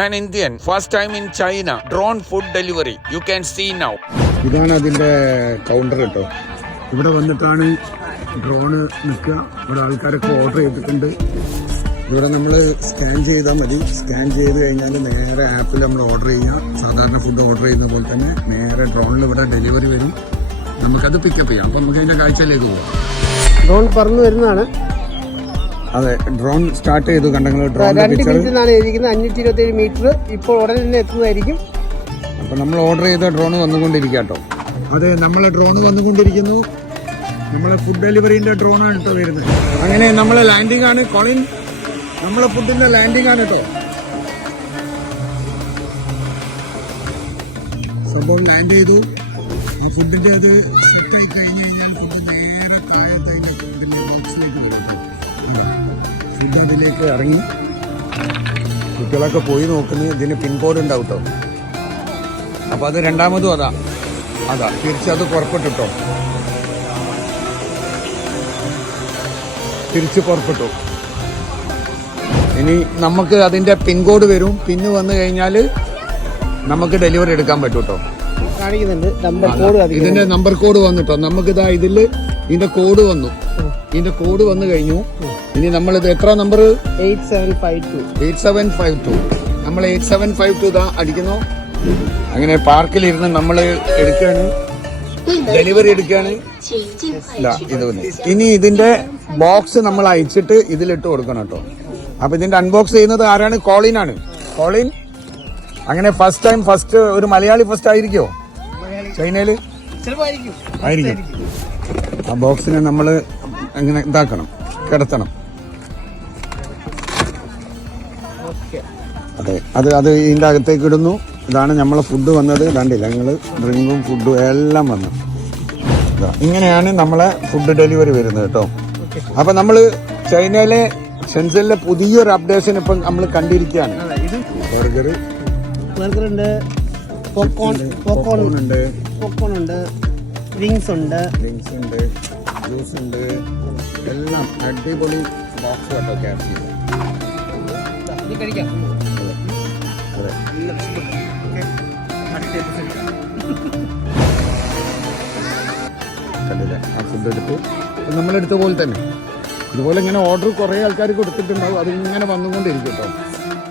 An Indian, first time in China, drone food delivery. You can see now. ഇതാണ് അതിൻ്റെ counter കേട്ടോ. ഇവിടെ വന്നിട്ടാണ് ഡ്രോണ് നിൽക്കുക. ഇവിടെ ആൾക്കാരൊക്കെ ഓർഡർ ചെയ്തിട്ടുണ്ട്. ഇവിടെ നമ്മൾ സ്കാൻ ചെയ്താൽ മതി. സ്കാൻ ചെയ്ത് കഴിഞ്ഞാൽ നേരെ ആപ്പിൽ നമ്മൾ ഓർഡർ ചെയ്യുക. സാധാരണ ഫുഡ് ഓർഡർ ചെയ്യുന്ന പോലെ തന്നെ നേരെ ഡ്രോണിൽ ഇവിടെ ഡെലിവറി വരും. നമുക്കത് പിക്കപ്പ് ചെയ്യാം. അപ്പം നമുക്ക് അതിൻ്റെ കാഴ്ചയിലേക്ക് പോകാം. ഡ്രോൺ പറന്നു വരുന്നതാണ്. അതെ, ഡ്രോൺ സ്റ്റാർട്ട് ചെയ്തു. കണ്ടെങ്കിൽ ഡ്രോൺ 2 മിനിറ്റിലാണ് എഴുതിക്കുന്നത്. 527 മീറ്റർ. ഇപ്പോൾ ഉടനെ തന്നെ എത്തുന്നതായിരിക്കും. അപ്പം നമ്മൾ ഓർഡർ ചെയ്ത ഡ്രോൺ വന്നുകൊണ്ടിരിക്കുക കേട്ടോ. അതെ, നമ്മളെ ഡ്രോൺ വന്നുകൊണ്ടിരിക്കുന്നു. നമ്മളെ ഫുഡ് ഡെലിവറിന്റെ ഡ്രോണാണ് കേട്ടോ വരുന്നത്. അങ്ങനെ നമ്മളെ ലാൻഡിംഗ് ആണ്. കോളിൻ, നമ്മളെ ഫുഡിന്റെ ലാൻഡിംഗ് ആണ് കേട്ടോ. സംഭവം ലാൻഡ് ചെയ്തു. ഈ ഫുഡിന്റെ അത് സെറ്റ് ആയി കഴിഞ്ഞ് കഴിഞ്ഞാൽ ഫുഡ് നേരെ താഴത്തെ ഫുഡിന്റെ ബോക്സിലേക്ക് വരും. ഫുഡ് അതിലേക്ക് ഇറങ്ങി. കുട്ടികളൊക്കെ പോയി നോക്കുന്നത് ഇതിന് പിൻകോഡ് ഉണ്ടാവും കേട്ടോ. അപ്പോൾ അത് രണ്ടാമതും അതാ തിരിച്ചത് പുറപ്പെട്ടിട്ടോ. തിരിച്ച് പുറപ്പെട്ടു. ഇനി നമുക്ക് അതിന്റെ പിൻകോഡ് വരും. പിന്ന് വന്നു കഴിഞ്ഞാൽ നമുക്ക് ഡെലിവറി എടുക്കാൻ പറ്റും കേട്ടോ. ഇതിന്റെ നമ്പർ കോഡ് വന്നിട്ടോ. നമുക്കിതാ ഇതിന്റെ കോഡ് വന്നു. ഇതിന്റെ കോഡ് വന്നു കഴിഞ്ഞു. ഇനി നമ്മളിത് എത്ര നമ്പർ? 8752. നമ്മൾ 8752 ഇതാ അടിക്കുന്നു. അങ്ങനെ പാർക്കിലിരുന്ന് നമ്മൾ എടുക്കുകയാണ്, ഡെലിവറി എടുക്കുകയാണ്. ഇനി ഇതിന്റെ ബോക്സ് നമ്മൾ അയച്ചിട്ട് ഇതിലിട്ട് കൊടുക്കണം കേട്ടോ. അപ്പൊ ഇതിന്റെ അൺബോക്സ് ചെയ്യുന്നത് ആരാണ്? കോളിനാണ്. കോളിൻ, അങ്ങനെ ഫസ്റ്റ് ഒരു മലയാളി ഫസ്റ്റ് ആയിരിക്കോ ചൈനയില്? ആയിരിക്കും. ആ ബോക്സിനെ നമ്മൾ അങ്ങനെ ഇതാക്കണം, കിടത്തണം. അതെ, അത് ഇതിന്റെ അകത്തേക്ക് ഇടുന്നു. ഇതാണ് നമ്മളെ ഫുഡ് വന്നത്. കണ്ടില്ല നിങ്ങൾ? ഡ്രിങ്കും ഫുഡും എല്ലാം വന്നു. ഇങ്ങനെയാണ് നമ്മളെ ഫുഡ് ഡെലിവറി വരുന്നത് കേട്ടോ. അപ്പൊ നമ്മള് ചൈനയിലെ ഷെൻസനിലെ പുതിയൊരു അപ്ഡേഷൻ ഇപ്പം നമ്മൾ കണ്ടിരിക്കുകയാണ്. ബർഗർ ഉണ്ട്, പോപ്കോൺ ഉണ്ട്, വിങ്സ് ഉണ്ട്, ജ്യൂസ് ഉണ്ട്. എല്ലാം അടിപൊളി ബോക്സ് കേട്ടോ. ക്യാപ്സി കഴിക്കാം. കണ്ടില്ലേ? ആ ഫുഡ് എടുത്ത് നമ്മളെടുത്ത പോലെ തന്നെ ഇതുപോലെ ഇങ്ങനെ ഓർഡർ കുറേ ആൾക്കാർ കൊടുത്തിട്ടുണ്ടാവും. അതിങ്ങനെ വന്നുകൊണ്ടിരിക്കും കേട്ടോ.